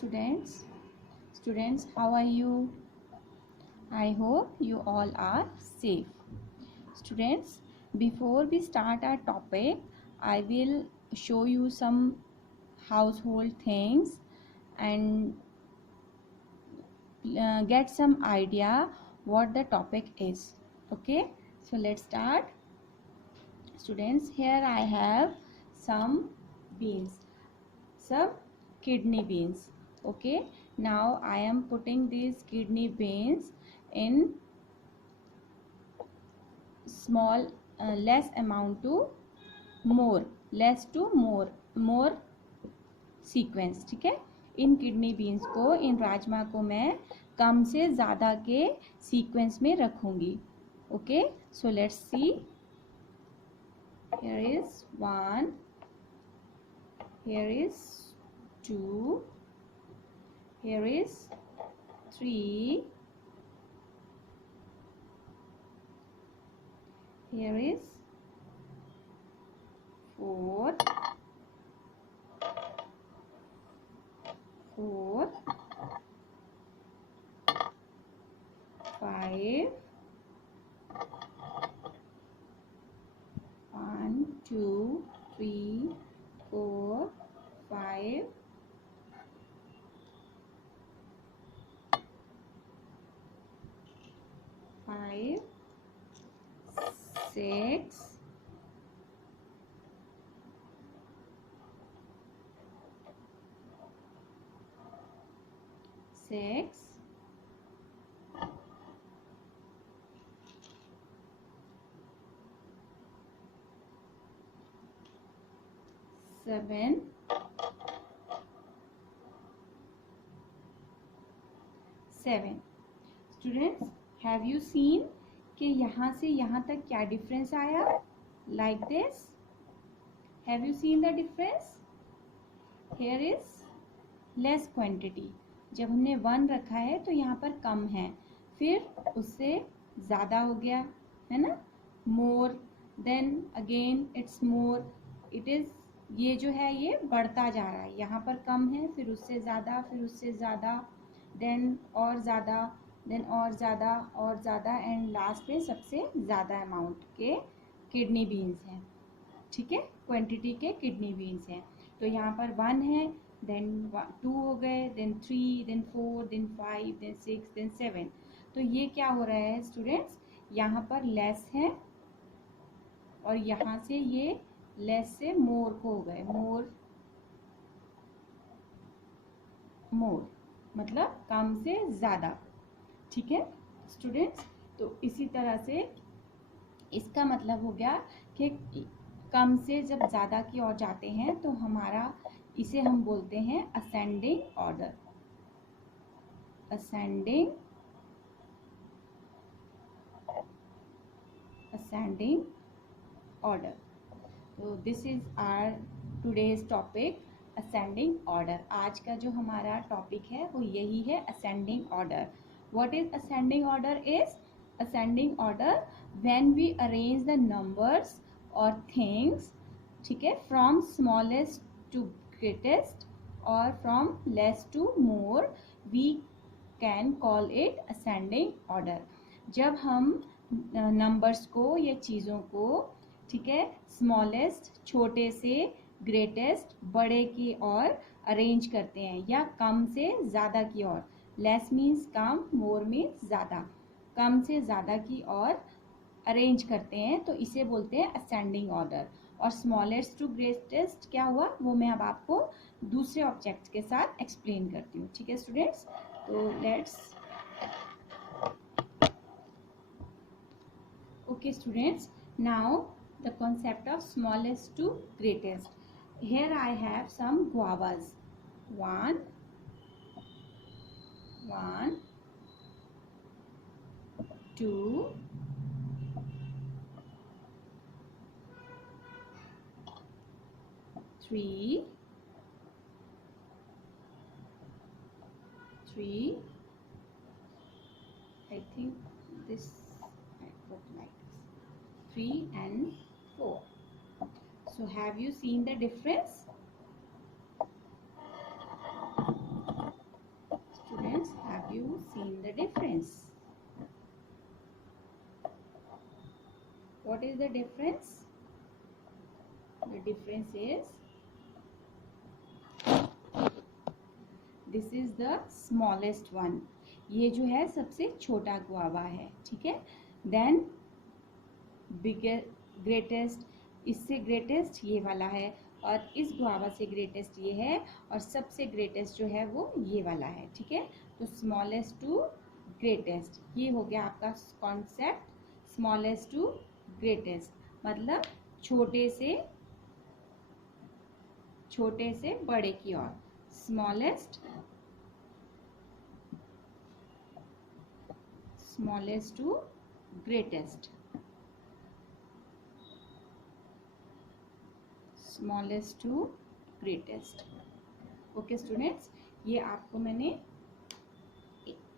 students. Students, how are you? I hope you all are safe. Students, before we start our topic, I will show you some household things and get some idea what the topic is. Okay, so let's start. Students, here I have some beans, some kidney beans. Okay, now I am putting these kidney beans in small less amount to more, less to more sequence. ठीक है, इन kidney beans को, इन राजमा को मैं कम से ज़्यादा के sequence में रखूंगी. Okay, so let's see. Here is 1, here is 2, here is 3, here is 4, 5, 1, 2, 3, 4, 5, 6, 7, 7. Students, have you seen कि यहाँ से यहाँ तक क्या डिफरेंस आया? Like this. Have you seen the difference? Here is less quantity. जब हमने 1 रखा है तो यहाँ पर कम है, फिर उससे ज़्यादा हो गया है ना, more, then again it's more. It is, ये जो है ये बढ़ता जा रहा है. यहाँ पर कम है, फिर उससे ज़्यादा, फिर उससे ज़्यादा, देन और ज़्यादा, देन और ज़्यादा और ज़्यादा, एंड लास्ट में सबसे ज़्यादा अमाउंट के किडनी बीन्स हैं. ठीक है, क्वांटिटी के किडनी बीन्स हैं. तो यहाँ पर 1 है, देन 2 हो गए, then 3, then 4, then 5, then 6, then 7. तो ये क्या हो रहा है स्टूडेंट्स, यहाँ पर लेस है और यहाँ से ये लेस से मोर को हो गए. मोर मतलब कम से ज़्यादा. ठीक है स्टूडेंट्स, तो इसी तरह से इसका मतलब हो गया कि कम से जब ज़्यादा की ओर जाते हैं तो हमारा, इसे हम बोलते हैं असेंडिंग ऑर्डर. Ascending order. तो this is our today's topic, ascending order. आज का जो हमारा टॉपिक है वो यही है, ascending order. What is ascending order? Is ascending order when we arrange the numbers और थिंग्स, ठीक है, फ्रॉम स्मॉलेस्ट टू ग्रेटेस्ट और from less to more, we can call it ascending order. जब हम नंबर्स को या चीज़ों को, ठीक है, स्मॉलेस्ट छोटे से ग्रेटेस्ट बड़े की ओर अरेंज करते हैं, या कम से ज़्यादा की ओर, लेस मीन्स कम, मोर मीन्स ज़्यादा, कम से ज़्यादा की ओर अरेंज करते हैं, तो इसे बोलते हैं असेंडिंग ऑर्डर. और स्मॉलेस्ट टू ग्रेटेस्ट क्या हुआ वो मैं अब आपको दूसरे ऑब्जेक्ट्स के साथ एक्सप्लेन करती हूँ. ठीक है स्टूडेंट्स, तो let's. Okay students, now the concept of smallest to greatest. Here I have some guavas. 1, 2, 3, 3. I think this I put like this. 3 and 4. So have you seen the difference? what is the difference? The difference is this is the smallest one. ये जो है सबसे छोटा guava है, ठीक है. Then बिगर greatest, इससे greatest ये वाला है, और इस गुआवा से ग्रेटेस्ट ये है, और सबसे ग्रेटेस्ट जो है वो ये वाला है, ठीक है. तो स्मॉलेस्ट टू ग्रेटेस्ट, ये हो गया आपका कॉन्सेप्ट. स्मॉलेस्ट टू ग्रेटेस्ट मतलब छोटे से बड़े की ओर. Smallest to greatest. Smallest to greatest. Okay students, ये आपको मैंने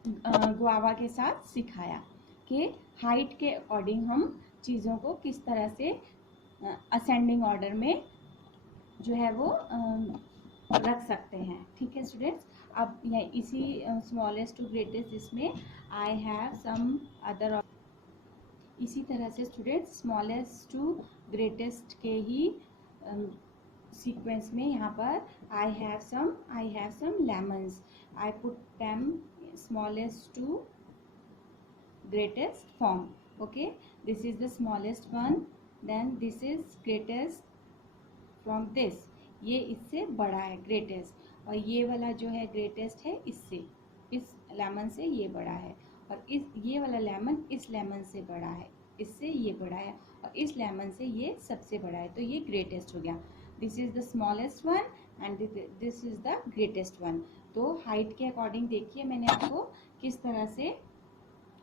गुआवा के साथ सिखाया कि हाइट के अकॉर्डिंग हम चीज़ों को किस तरह से असेंडिंग ऑर्डर में जो है वो रख सकते हैं, ठीक है स्टूडेंट्स. अब इसी स्मॉलेस्ट टू ग्रेटेस्ट इसमें आई हैव सम अदर. इसी तरह से स्टूडेंट्स स्मॉलेस्ट टू ग्रेटेस्ट के ही सीक्वेंस में यहाँ पर I have some lemons. I put them smallest to greatest form. Okay, this is the smallest one, then this is greatest from this. ये इससे बड़ा है greatest, और ये वाला जो है greatest है इससे, इस लेमन से ये बड़ा है, और ये वाला लेमन इस लेमन से बड़ा है, इससे ये बड़ा है, और इस लेमन से ये सबसे बड़ा है, तो ये ग्रेटेस्ट हो गया. This is the smallest one and this is the greatest one. तो हाइट के अकॉर्डिंग देखिए मैंने आपको किस तरह से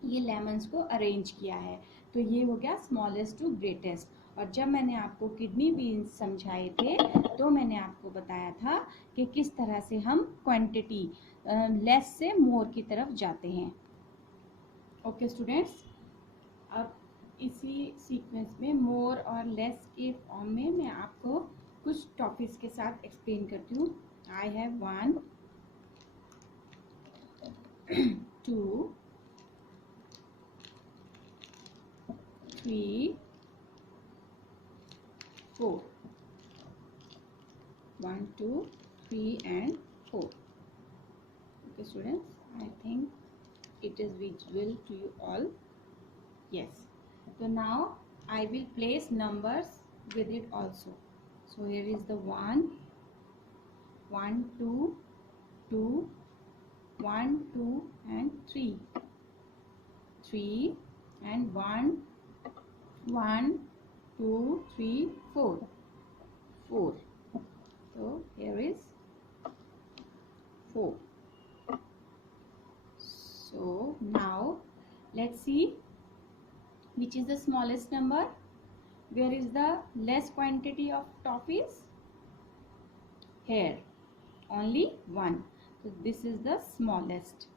ये लेमन्स को अरेंज किया है. तो ये हो गया स्मॉलेस्ट टू ग्रेटेस्ट. और जब मैंने आपको किडनी बीन्स समझाए थे तो मैंने आपको बताया था कि किस तरह से हम क्वांटिटी लेस से मोर की तरफ जाते हैं. ओके स्टूडेंट्स, अब इसी सीक्वेंस में मोर और लेस के फॉर्म में मैं आपको कुछ टॉपिक्स के साथ एक्सप्लेन करती हूँ. I have 1 2 3 4. 1 2 3 and 4. Okay students, I think it is visible to you all. Yes. So now I will place numbers with it also. So here is the 1 2 2 1 2 and 3 and 1 2 3 4. So here is 4. So now let's see which is the smallest number. Where is the less quantity of toffees? Here only 1. So this is the smallest,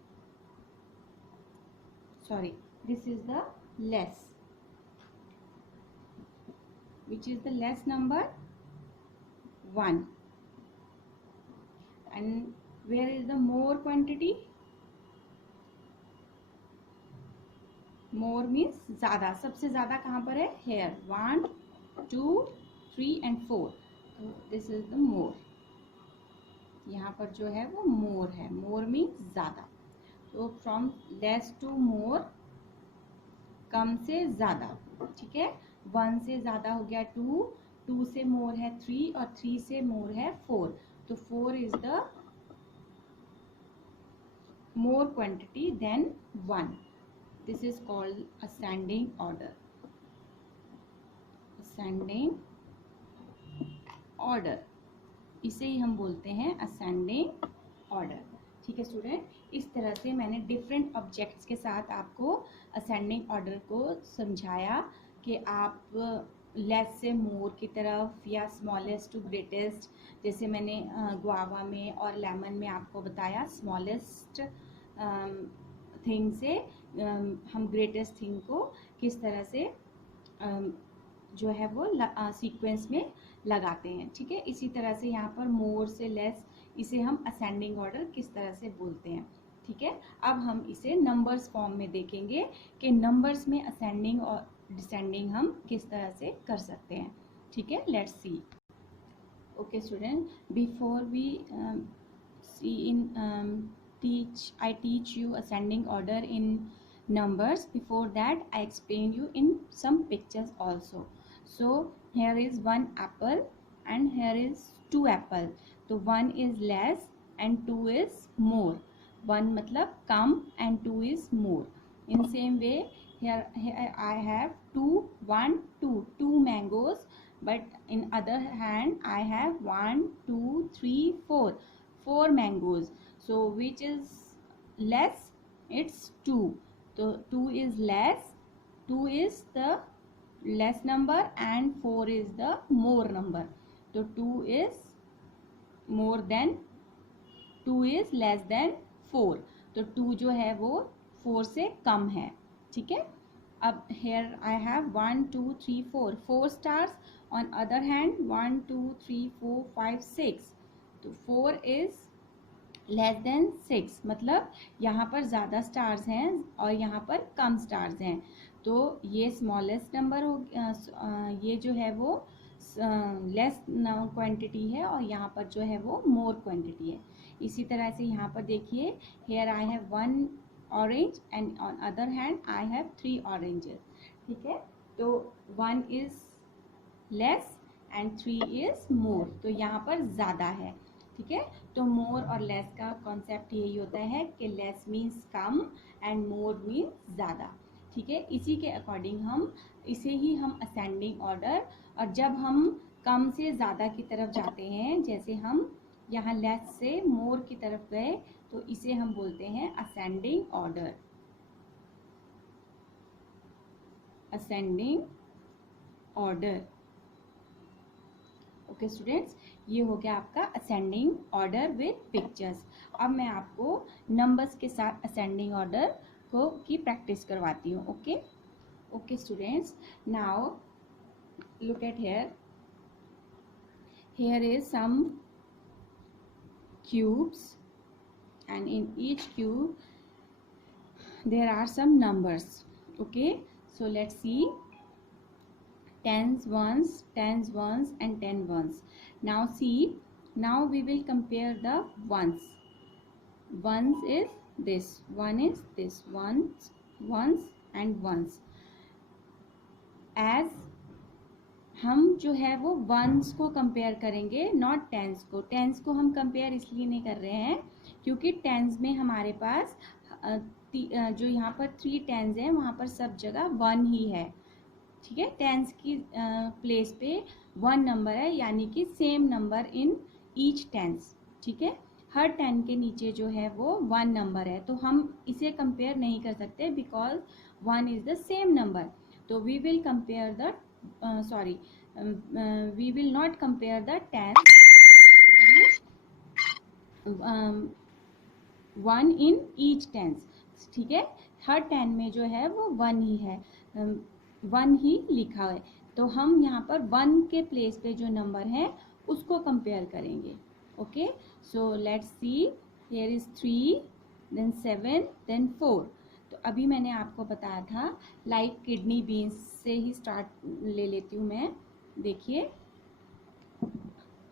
sorry, this is the less. Which is the less number? 1. And where is the more quantity? More means ज़्यादा, सबसे ज़्यादा कहाँ पर है? Hair. 1 2 3 and 4. तो this is the मोर. यहाँ पर जो है वो मोर है. मोर मीन्स ज़्यादा. तो फ्रॉम लेस टू मोर, कम से ज़्यादा, ठीक है. 1 से ज़्यादा हो गया 2, 2 से मोर है 3, और 3 से मोर है 4. तो 4 is the more quantity than 1. This is called ascending order. Ascending order, इसे ही हम बोलते हैं ascending order. ठीक है स्टूडेंट, इस तरह से मैंने डिफरेंट ऑब्जेक्ट्स के साथ आपको ascending order को समझाया कि आप लेस से मोर की तरफ या स्मॉलेस्ट टू ग्रेटेस्ट, जैसे मैंने गुआवा में और लेमन में आपको बताया स्मॉलेस्ट थिंग से हम ग्रेटेस्ट थिंग को किस तरह से जो है वो सीक्वेंस में लगाते हैं, ठीक है. इसी तरह से यहाँ पर मोर से लेस, इसे हम असेंडिंग ऑर्डर किस तरह से बोलते हैं, ठीक है. अब हम इसे नंबर्स फॉर्म में देखेंगे कि नंबर्स में असेंडिंग और डिसेंडिंग हम किस तरह से कर सकते हैं. ठीक है, let's see. Okay student, before we see in I teach you ascending order in numbers. Before that I explain you in some pictures also. So here is one apple and here is two apple. So one is less and two is more. One matlab kam and two is more. In same way here I have two mangoes, but in other hand I have 1 2 3 4 mangoes. So which is less? It's 2. So 2 is less, 2 is the less number and 4 is the more number. So 2 is more than, 2 is less than 4. तो 2 जो है वो 4 से कम है. ठीक है. अब here I have 1 2 3 4 stars. On other hand 1 2 3 4 5 6. तो 4 is less than 6. मतलब यहाँ पर ज़्यादा स्टार्स हैं और यहाँ पर कम स्टार्स हैं. तो ये स्मॉलेस्ट नंबर हो, ये जो है वो लेस क्वांटिटी है और यहाँ पर जो है वो मोर क्वांटिटी है. इसी तरह से यहाँ पर देखिए, here I have 1 orange and on other hand I have 3 oranges. ठीक है. तो 1 is less and 3 is more. तो यहाँ पर ज़्यादा है. ठीक है. तो मोर और लेस का कॉन्सेप्ट यही होता है कि less means come and more means ज़्यादा. ठीक है. इसी के अकॉर्डिंग हम इसे ही हम असेंडिंग ऑर्डर, और जब हम कम से ज़्यादा की तरफ जाते हैं, जैसे हम यहाँ लेस से मोर की तरफ गए, तो इसे हम बोलते हैं ascending order. Ascending order. Okay students, ये हो गया आपका असेंडिंग ऑर्डर विद पिक्चर्स. अब मैं आपको नंबर्स के साथ असेंडिंग ऑर्डर को की प्रैक्टिस करवाती हूँ. Okay okay students, now look at here is some cubes and in each cube there are some numbers. Okay, so let's see. Tens, ones, and 10 ones. Now see, now we will compare the ones. Ones is this, one is this, ones and ones. As हम जो है वो once को compare करेंगे, not tense को. Tense को हम compare इसलिए नहीं कर रहे हैं क्योंकि टेंस में हमारे पास जो यहाँ पर 3 टेंस हैं वहाँ पर सब जगह 1 ही है. ठीक है. टेंस की प्लेस पे 1 नंबर है, यानी कि same number in each tens. ठीक है. हर 10 के नीचे जो है वो 1 नंबर है, तो हम इसे कंपेयर नहीं कर सकते because 1 is the same number. तो we will compare the we will not compare the tens because there is 1 in each tens. ठीक है. हर 10 में जो है वो 1 ही है, 1 ही लिखा है. तो हम यहाँ पर 1 के प्लेस पे जो नंबर है उसको कंपेयर करेंगे. Okay, so let's see. here is 3, then 7, then 4. तो अभी मैंने आपको बताया था लाइक किडनी बीन्स से ही स्टार्ट ले लेती हूँ मैं. देखिए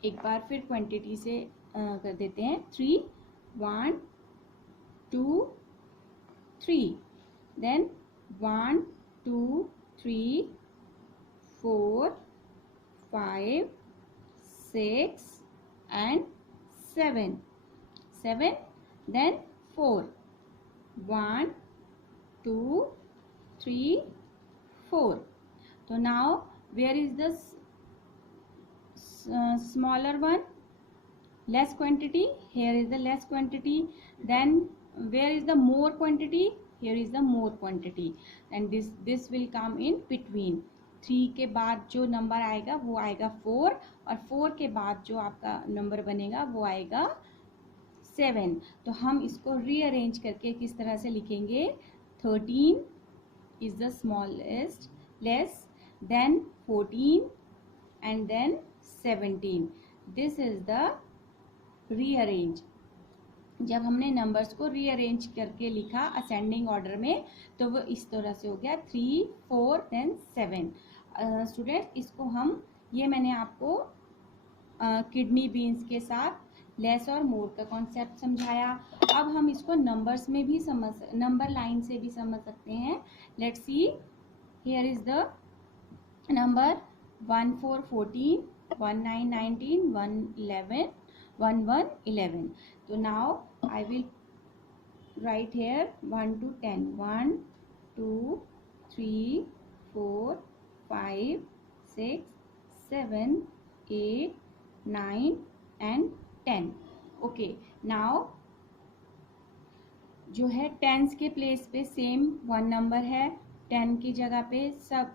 एक बार फिर क्वांटिटी से कर देते हैं. 3, 1 2 3, then 1 2 3 4 5 6 and 7, then 4, 1 2 3 4. So now where is the smaller one, less quantity? Here is the less quantity. Then where is the more quantity? Here is the more quantity, and this will come in between. 3 के बाद जो number आएगा वो आएगा 4, और 4 के बाद जो आपका नंबर बनेगा वो आएगा 7. तो हम इसको रीअरेंज करके किस तरह से लिखेंगे? 13 is the smallest, less, then 14 and then 17. This is the rearrange. जब हमने नंबर्स को रीअरेंज करके लिखा असेंडिंग ऑर्डर में, तो वो इस तरह से हो गया 3, 4 देन 7। स्टूडेंट इसको हम, ये मैंने आपको किडनी बीन्स के साथ लेस और मोर का कॉन्सेप्ट समझाया। अब हम इसको नंबर्स में भी नंबर लाइन से भी समझ सकते हैं। Let's see, here is the number 1 4 14, 1 9 19, 1 11, 1 1 11। तो now I will write here 1 to 10, 1 2 3 4 5 6 7 8 9 and 10। Okay, now जो है टेंस के प्लेस पे सेम 1 नंबर है, 10 की जगह पे सब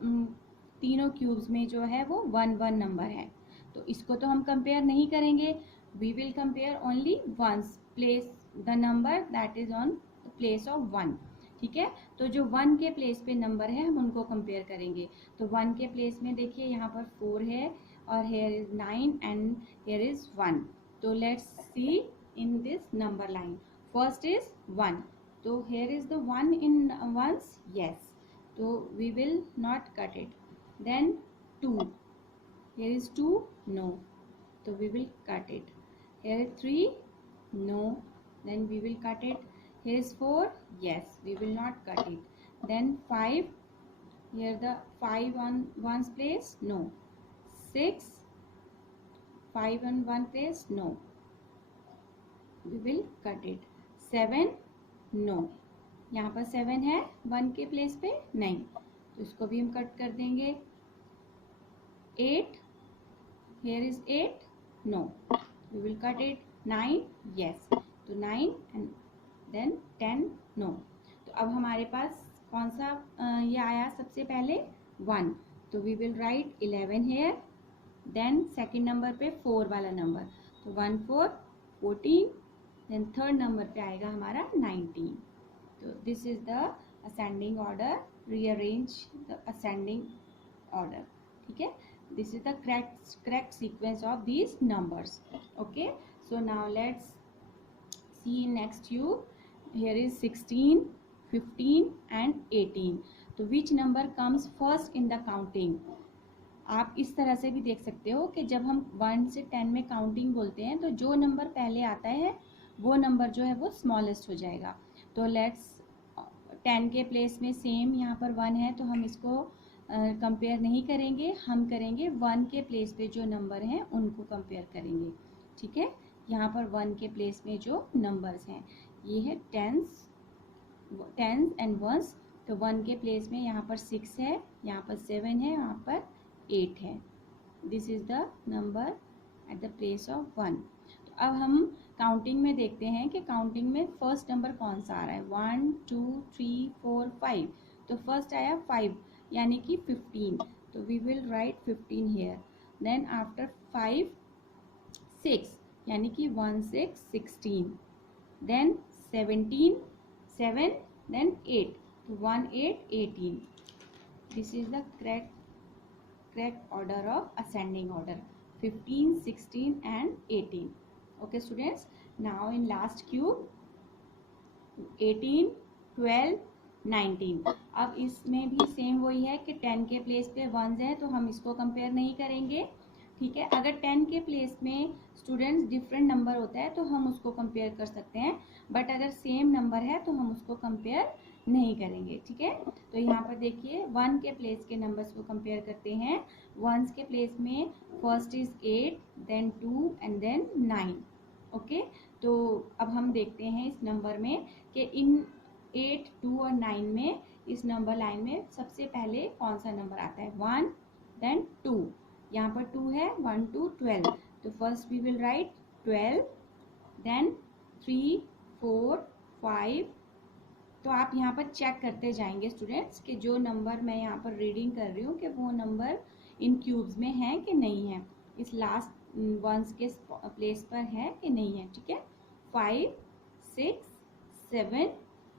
तीनों क्यूब्स में जो है वो 1 1 नंबर है। तो इसको तो हम कंपेयर नहीं करेंगे, we will compare only ones, place the number that is on place of 1। ठीक है, तो जो 1 के प्लेस पे नंबर है हम उनको कंपेयर करेंगे। तो 1 के प्लेस में देखिए यहाँ पर 4 है और here is 9 and here is 1। तो let's see in this number line, first is 1, तो here is the 1 in ones, yes, so we will not cut it। then 2, here is 2, no, so we will cut it। here is 3, no, then we will cut it। here is 4, yes, we will not cut it। then 5, here the 5 on one's place, no। 6, 5 on one place, no, we will cut it। 7, no, यहाँ पर 7 है 1 के place पे, नहीं, तो इसको भी हम कट कर देंगे। 8, here is 8, no, we will cut it। 9, yes, तो 9 and then 10, no। तो अब हमारे पास कौन सा ये आया सबसे पहले 1, तो we will write 11 here। then second number पे 4 वाला नंबर, तो 1 4 14, then थर्ड नंबर पे आएगा हमारा 19। तो this is the ascending order, rearrange the ascending order. ठीक है, this is the correct sequence of these numbers. Okay, so now let's see next cube. Here is 16, 15 and 18। तो which number comes first in the counting? आप इस तरह से भी देख सकते हो कि जब हम 1 से 10 में काउंटिंग बोलते हैं तो जो नंबर पहले आता है वो नंबर जो है वो स्मॉलेस्ट हो जाएगा। तो लेट्स 10 के प्लेस में सेम यहाँ पर 1 है, तो हम इसको कंपेयर नहीं करेंगे, हम करेंगे 1 के प्लेस पे जो नंबर हैं उनको कंपेयर करेंगे। ठीक है, यहाँ पर 1 के प्लेस में जो नंबर्स हैं ये है टेंस एंड वंस। तो 1 के प्लेस में यहाँ पर 6 है, यहाँ पर 7 है, यहाँ पर 8 है। This is the number at the place of 1। तो अब हम काउंटिंग में देखते हैं कि काउंटिंग में फर्स्ट नंबर कौन सा आ रहा है। 1 2 3 4 5, तो फर्स्ट आया 5 यानी कि 15, तो we will write 15 here. Then after 5 6 यानी कि 1 6 16, देन 17 7, देन 8, तो 1 8 18। This is the correct order of ascending order, 15 16 and 18। okay students, now in last cube 18 12 19। अब इसमें भी सेम वही है कि 10 के प्लेस पे 1 है तो हम इसको कंपेयर नहीं करेंगे। ठीक है, अगर 10 के प्लेस में स्टूडेंट्स डिफरेंट नंबर होता है तो हम उसको कंपेयर कर सकते हैं, बट अगर सेम नंबर है तो हम उसको कंपेयर नहीं करेंगे। ठीक है, तो यहाँ पर देखिए 1 के प्लेस के नंबर्स को कंपेयर करते हैं। 1 के प्लेस में first is 8, then 2 and then 9। Okay, तो अब हम देखते हैं इस नंबर में कि इन 8 2 और 9 में इस नंबर लाइन में सबसे पहले कौन सा नंबर आता है। 1 देन 2, यहाँ पर 2 है, 1 2 12, तो first we will write 12, then 3 4 5। तो आप यहाँ पर चेक करते जाएंगे स्टूडेंट्स कि जो नंबर मैं यहाँ पर रीडिंग कर रही हूँ कि वो नंबर इन क्यूब्स में है कि नहीं है, इस लास्ट वंस के प्लेस पर है कि नहीं है। ठीक है, 5 6 7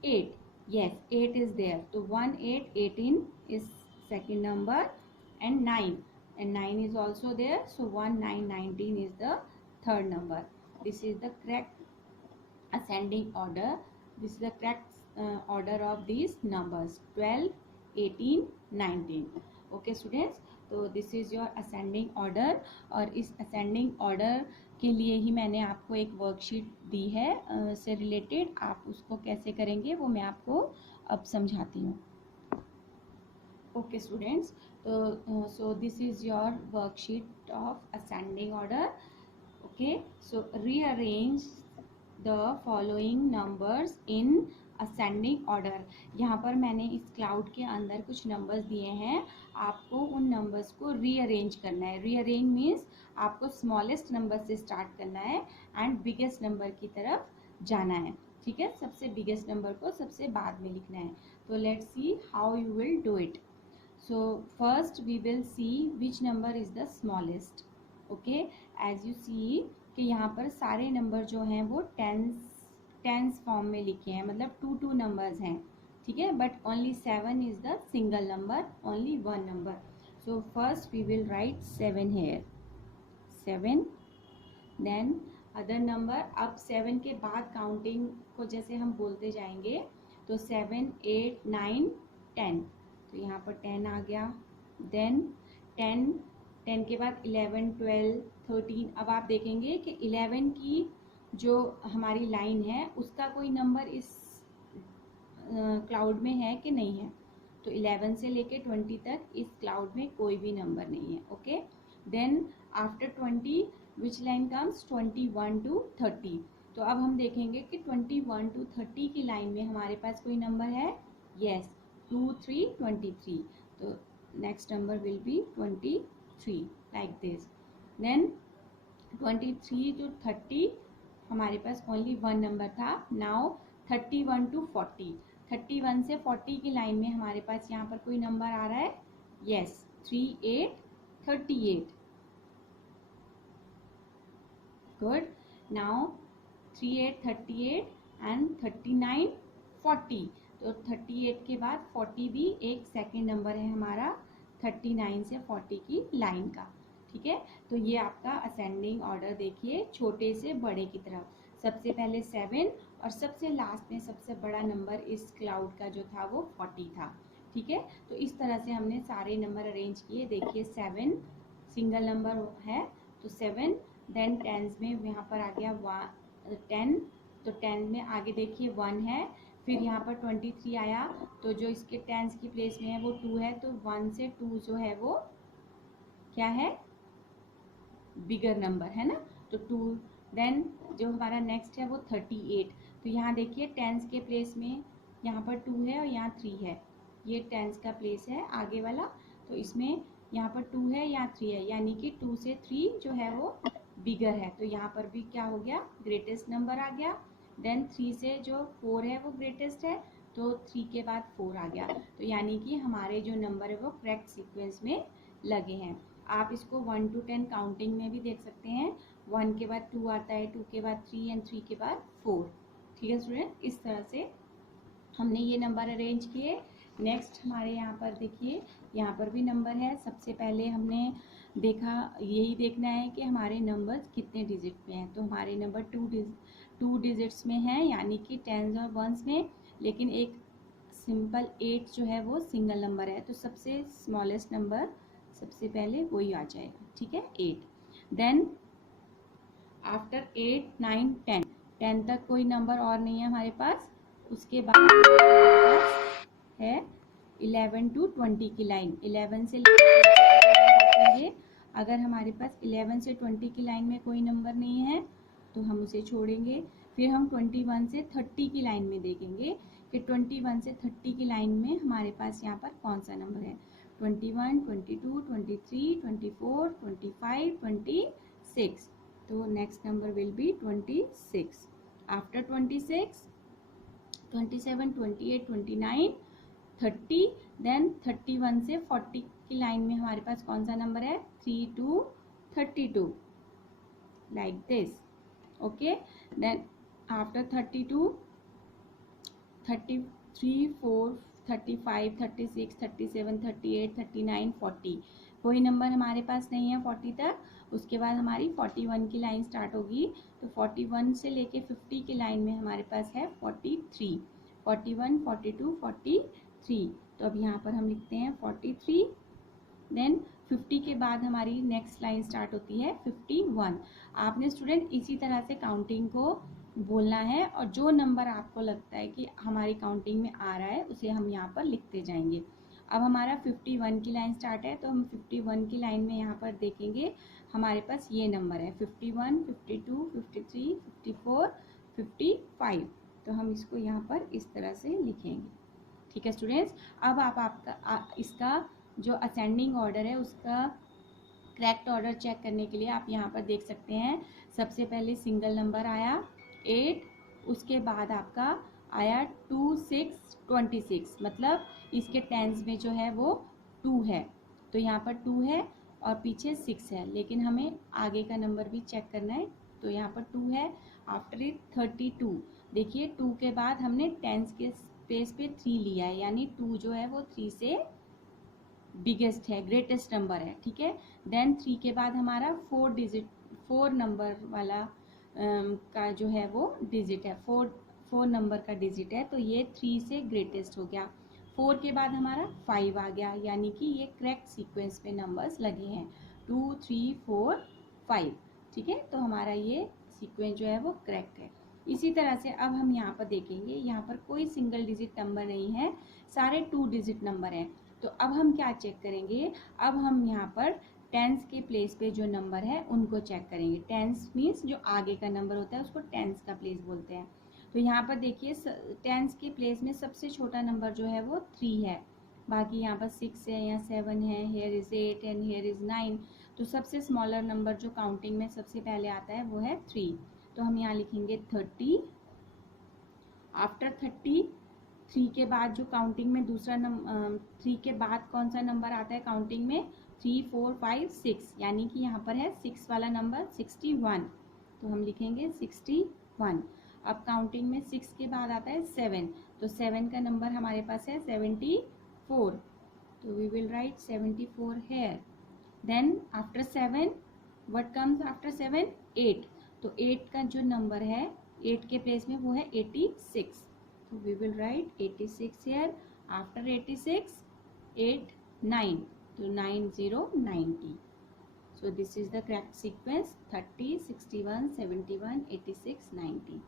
8, yes 8 is there, तो 1 8 18 is second number and 9 is also there, so 1 9 19 is the third number। this is the correct ascending order. This is the correct order of these numbers 12, 18, 19. Okay students, तो this is your ascending order, और इस ascending order के लिए ही मैंने आपको एक worksheet दी है से रिलेटेड। आप उसको कैसे करेंगे वो मैं आपको अब समझाती हूँ। ओके स्टूडेंट्स, तो so this is your worksheet of ascending order. Okay, so rearrange the following numbers in ascending order. यहाँ पर मैंने इस क्लाउड के अंदर कुछ नंबर्स दिए हैं, आपको उन नंबर्स को रीअरेंज करना है। रीअरेंज मीन्स आपको स्मॉलेस्ट नंबर से स्टार्ट करना है एंड बिगेस्ट नंबर की तरफ जाना है। ठीक है, सबसे बिगेस्ट नंबर को सबसे बाद में लिखना है। तो let's see how you will do it. So first we will see which number is the smallest. Okay, as you see कि यहाँ पर सारे नंबर जो हैं वो टेंस फॉर्म में लिखे हैं, मतलब 2 नंबर्स हैं। ठीक है, but only 7 is the single number, only 1 number. So first we will write 7 here, 7, then other number. अब 7 के बाद काउंटिंग को जैसे हम बोलते जाएंगे, तो 7, 8, 9, 10, तो यहाँ पर 10 आ गया। देन 10 के बाद 11, 12, 13। अब आप देखेंगे कि 11 की जो हमारी लाइन है उसका कोई नंबर इस क्लाउड में है कि नहीं है। तो 11 से लेके 20 तक इस क्लाउड में कोई भी नंबर नहीं है। Okay, then after 20 which line comes, 21 to 30। तो अब हम देखेंगे कि 21 to 30 की लाइन में हमारे पास कोई नंबर है। यस, 2, 3, 23। तो next number will be 23, like this. Then 23 to 30 हमारे पास ओनली 1 नंबर था। नाउ 31 to 40, 31 से 40 की लाइन में हमारे पास यहाँ पर कोई नंबर आ रहा है। यस, 3, 8, 38। गुड। Now 3, 8, 38 and 39, 40। तो 38 के बाद 40 भी एक सेकेंड नंबर है हमारा 39 से 40 की लाइन का। ठीक है, तो ये आपका असेंडिंग ऑर्डर देखिए, छोटे से बड़े की तरफ। सबसे पहले 7 और सबसे लास्ट में सबसे बड़ा नंबर इस क्लाउड का जो था वो 40 था। ठीक है, तो इस तरह से हमने सारे नंबर अरेंज किए। देखिए 7 सिंगल नंबर है तो 7, देन टेंस में यहाँ पर आ गया 10, तो 10 में आगे देखिए 1 है। फिर यहाँ पर 23 आया, तो जो इसके टेंस की प्लेस में है वो 2 है, तो 1 से 2 जो है वो क्या है, बिगर नंबर है ना, तो 2। देन जो हमारा नेक्स्ट है वो 38। तो यहाँ देखिए टेंस के प्लेस में यहाँ पर 2 है और यहाँ 3 है, ये टेंस का प्लेस है आगे वाला। तो इसमें यहाँ पर 2 है, यहाँ 3 है, यानी कि 2 से 3 जो है वो बिगर है। तो यहाँ पर भी क्या हो गया, ग्रेटेस्ट नंबर आ गया। देन 3 से जो 4 है वो ग्रेटेस्ट है, तो 3 के बाद 4 आ गया। तो यानी कि हमारे जो नंबर है वो करेक्ट सीक्वेंस में लगे हैं। आप इसको 1 to 10 काउंटिंग में भी देख सकते हैं। 1 के बाद 2 आता है, 2 के बाद 3 एंड 3 के बाद 4। ठीक है स्टूडेंट, इस तरह से हमने ये नंबर अरेंज किए। नेक्स्ट हमारे यहाँ पर देखिए, यहाँ पर भी नंबर है। सबसे पहले हमने देखा, यही देखना है कि हमारे नंबर्स कितने डिजिट में हैं। तो हमारे नंबर 2 डिजिट्स में हैं, यानी कि टेंस और वंस में। लेकिन एक सिंपल 8 जो है वो सिंगल नंबर है, तो सबसे स्मॉलेस्ट नंबर सबसे पहले वही आ जाएगा। ठीक है, 8। देन आफ्टर 8, 9, 10, 10 तक कोई नंबर और नहीं है हमारे पास। उसके बाद है 11 to 20 की लाइन। 11 से लेकर अगर हमारे पास 11 से 20 की लाइन में कोई नंबर नहीं है तो हम उसे छोड़ेंगे। फिर हम 21 से 30 की लाइन में देखेंगे कि 21 से 30 की लाइन में हमारे पास यहाँ पर कौन सा नंबर है। 21, 22, 23, 24, 25, 26। तो next number will be 26। After 26, 27, 28, 29, 30। Then 31 से 40 की लाइन में हमारे पास कौन सा नंबर है, 3 to 32, like this. Okay, then after 32, 33, 4, 35, 36, 37, 38, 39, 40। कोई नंबर हमारे पास नहीं है 40 तक। उसके बाद हमारी 41 की लाइन स्टार्ट होगी। तो 41 से लेके 50 की लाइन में हमारे पास है 43, 41, 42, 43। तो अब यहाँ पर हम लिखते हैं 43। देन 50 के बाद हमारी नेक्स्ट लाइन स्टार्ट होती है 51। आपने स्टूडेंट इसी तरह से काउंटिंग को बोलना है और जो नंबर आपको लगता है कि हमारी काउंटिंग में आ रहा है उसे हम यहाँ पर लिखते जाएंगे। अब हमारा 51 की लाइन स्टार्ट है, तो हम 51 की लाइन में यहाँ पर देखेंगे हमारे पास ये नंबर है 51, 52, 53, 54, 55। तो हम इसको यहाँ पर इस तरह से लिखेंगे। ठीक है स्टूडेंट्स, अब आपका इसका जो असेंडिंग ऑर्डर है उसका करेक्ट ऑर्डर चेक करने के लिए आप यहाँ पर देख सकते हैं। सबसे पहले सिंगल नंबर आया 8, उसके बाद आपका आया 2, 6, 26, मतलब इसके टेंस में जो है वो 2 है। तो यहाँ पर 2 है और पीछे 6 है, लेकिन हमें आगे का नंबर भी चेक करना है। तो यहाँ पर 2 है, आफ्टर इट 32। देखिए 2 के बाद हमने टेंस के स्पेस पे 3 लिया है, यानी 2 जो है वो 3 से बिगेस्ट है, ग्रेटेस्ट नंबर है। ठीक है, देन 3 के बाद हमारा 4 नंबर वाला का जो है वो डिजिट है, 4 नंबर का डिजिट है, तो ये 3 से ग्रेटेस्ट हो गया। 4 के बाद हमारा 5 आ गया, यानी कि ये करेक्ट सीक्वेंस पे नंबर्स लगे हैं 2, 3, 4, 5। ठीक है, तो हमारा ये सीक्वेंस जो है वो करेक्ट है। इसी तरह से अब हम यहाँ पर देखेंगे, यहाँ पर कोई सिंगल डिजिट नंबर नहीं है, सारे 2 डिजिट नंबर हैं। तो अब हम क्या चेक करेंगे, अब हम यहाँ पर टेंस के प्लेस पे जो नंबर है उनको चेक करेंगे। टेंस मीन्स जो आगे का नंबर होता है उसको टेंस का प्लेस बोलते हैं। तो यहाँ पर देखिए टेंस के प्लेस में सबसे छोटा नंबर जो है वो 3 है, बाकी यहाँ पर 6 है, यहाँ 7 है, here is 8 and here is 9। तो सबसे स्मॉलर नंबर जो काउंटिंग में सबसे पहले आता है वो है 3। तो हम यहाँ लिखेंगे 30। आफ्टर 3 के बाद जो काउंटिंग में दूसरा नंबर 3 के बाद कौन सा नंबर आता है काउंटिंग में, 3, 4, 5, 6, यानी कि यहाँ पर है 6 वाला नंबर 61। तो हम लिखेंगे 61। अब काउंटिंग में 6 के बाद आता है 7, तो 7 का नंबर हमारे पास है 74। तो we will write 74 here. Then after 7 what comes after 7, 8। तो 8 का जो नंबर है 8 के प्लेस में वो है 86। So we will write 86 here. After 86, 8, 9. So 9, 0, 90. So this is the correct sequence 30, 61, 71, 86, 90.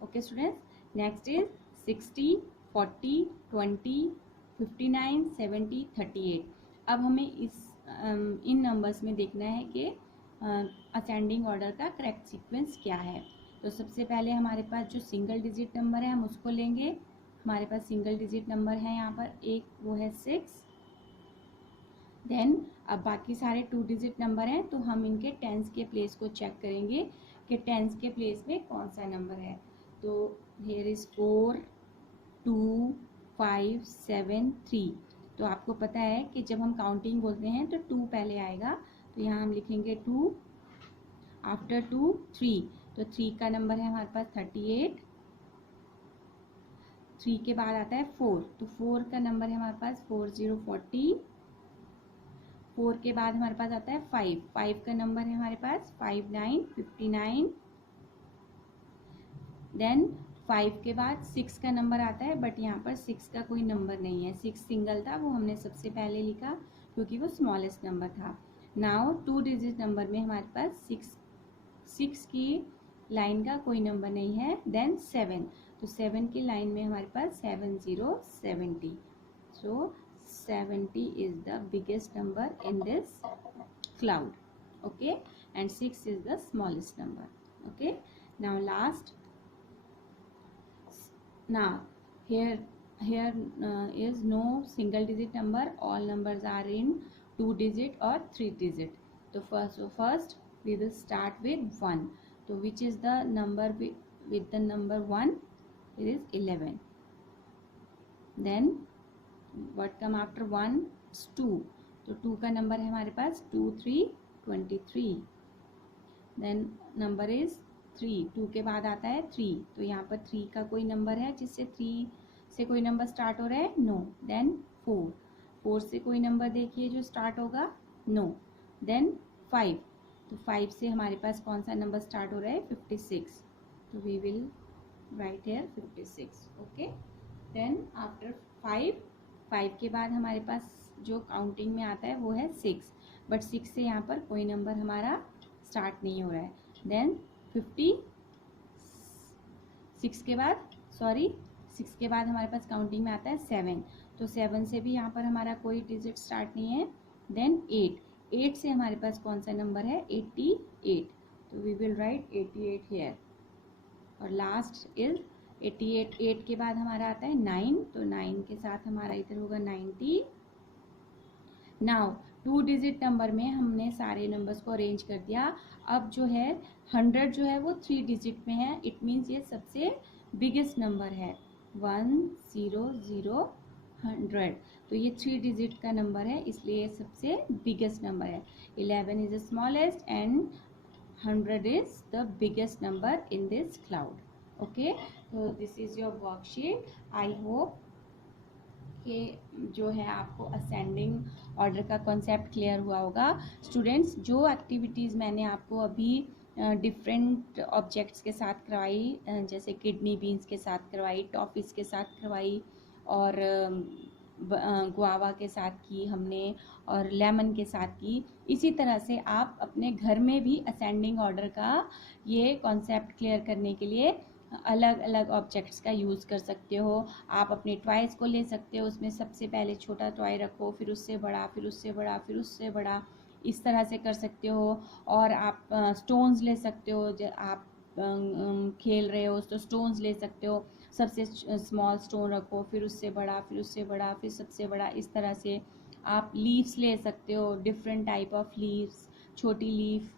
Okay students. Next is 60, 40, 20, 59, 70, 38. अब हमें इन नंबर्स में देखना है कि असेंडिंग ऑर्डर का करेक्ट सीक्वेंस क्या है। तो सबसे पहले हमारे पास जो सिंगल डिजिट नंबर है हम उसको लेंगे। हमारे पास सिंगल डिजिट नंबर है यहाँ पर एक, वो है 6। देन अब बाकी सारे 2 डिजिट नंबर हैं, तो हम इनके टेंस के प्लेस को चेक करेंगे कि टेंस के प्लेस में कौन सा नंबर है। तो हियर इज 4, 2, 5, 7, 3। तो आपको पता है कि जब हम काउंटिंग बोलते हैं तो 2 पहले आएगा, तो यहाँ हम लिखेंगे 2। आफ्टर 2, 3। तो 3 का नंबर है हमारे पास 38। 3 के बाद आता है 4, तो 4 का नंबर है हमारे पास 40, 40। 4 के बाद हमारे पास आता है 5, 5 का नंबर है हमारे पास 59, 59। देन 5 के बाद 6 का नंबर आता है, बट यहाँ पर 6 का कोई नंबर नहीं है, 6 सिंगल था, वो हमने सबसे पहले लिखा क्योंकि वो स्मॉलेस्ट नंबर था। नाउ 2 डिजिट नंबर में हमारे पास 6 की लाइन का कोई नंबर नहीं है। देन 7, तो 7 की लाइन में हमारे पास 7, 0, 70। सो 70 is the biggest number in this cloud. Okay, and 6 is the smallest number. Okay, now last. Now here is no single digit number. All numbers are in 2 digit or 3 digit. So first we will start with 1. So which is the number with the number 1? It is 11. Then what come after 1 is 2. तो 2 का number है हमारे पास 2, 3, 23. Then number is 3, 2 के बाद आता है 3, तो यहाँ पर 3 का कोई नंबर है जिससे 3 से कोई नंबर स्टार्ट हो रहा है? नो। देन 4, 4 से कोई नंबर देखिए जो स्टार्ट होगा, नो। देन 5, तो 5 से हमारे पास कौन सा नंबर स्टार्ट हो रहा है, 56, तो we will write here 56, okay. Then after 5 के बाद हमारे पास जो काउंटिंग में आता है वो है 6, बट 6 से यहाँ पर कोई नंबर हमारा स्टार्ट नहीं हो रहा है। देन 6 के बाद हमारे पास काउंटिंग में आता है 7, तो 7 से भी यहाँ पर हमारा कोई डिजिट स्टार्ट नहीं है। देन 8 से हमारे पास कौन सा नंबर है, 88, तो वी विल राइट 88 हियर। और लास्ट इज 88, 8 के बाद हमारा आता है 9, तो 9 के साथ हमारा इधर होगा 90। नाउ 2 डिजिट नंबर में हमने सारे नंबर्स को अरेंज कर दिया। अब जो है 100 जो है वो 3 डिजिट में है, इट मीन्स ये सबसे बिगेस्ट नंबर है, 1 0 0 100, तो ये 3 डिजिट का नंबर है, इसलिए सबसे बिगेस्ट नंबर है। 11 is the smallest and 100 is the biggest number in this cloud. Okay, so this is your worksheet. I hope कि जो है आपको असेंडिंग ऑर्डर का कॉन्सेप्ट क्लियर हुआ होगा। स्टूडेंट्स, जो एक्टिविटीज़ मैंने आपको अभी डिफरेंट ऑब्जेक्ट्स के साथ करवाई, जैसे किडनी बीन्स के साथ करवाई, टॉफिस के साथ करवाई, और गुआवा के साथ की हमने, और लेमन के साथ की, इसी तरह से आप अपने घर में भी असेंडिंग ऑर्डर का ये कॉन्सेप्ट क्लियर करने के लिए अलग अलग ऑब्जेक्ट्स का यूज़ कर सकते हो। आप अपने टॉयज़ को ले सकते हो, उसमें सबसे पहले छोटा टॉय रखो, फिर उससे बड़ा, फिर उससे बड़ा, फिर उससे बड़ा, इस तरह से कर सकते हो। और आप स्टोन्स ले सकते हो, आप खेल रहे हो तो स्टोन्स ले सकते हो, सबसे स्मॉल स्टोन रखो, फिर उससे बड़ा, फिर उससे बड़ा, फिर सबसे बड़ा, इस तरह से आप लीव्स ले सकते हो, डिफरेंट टाइप ऑफ लीव्स, छोटी लीफ,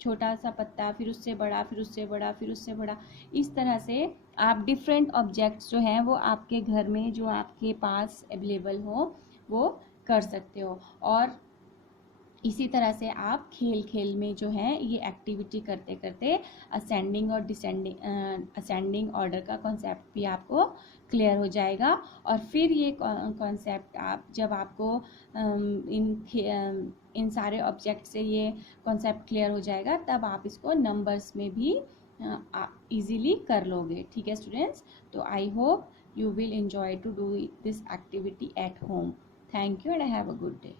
छोटा सा पत्ता, फिर उससे बड़ा, फिर उससे बड़ा, फिर उससे बड़ा, इस तरह से आप डिफरेंट ऑब्जेक्ट्स जो हैं वो आपके घर में जो आपके पास अवेलेबल हो वो कर सकते हो। और इसी तरह से आप खेल खेल में जो है ये एक्टिविटी करते करते असेंडिंग और असेंडिंग ऑर्डर का कॉन्सेप्ट भी आपको क्लियर हो जाएगा। और फिर ये कॉन्सेप्ट आप जब आपको इन सारे ऑब्जेक्ट से ये कॉन्सेप्ट क्लियर हो जाएगा, तब आप इसको नंबर्स में भी इजीली कर लोगे। ठीक है स्टूडेंट्स, तो I hope you will enjoy to do this activity at home. Thank you and have a good day.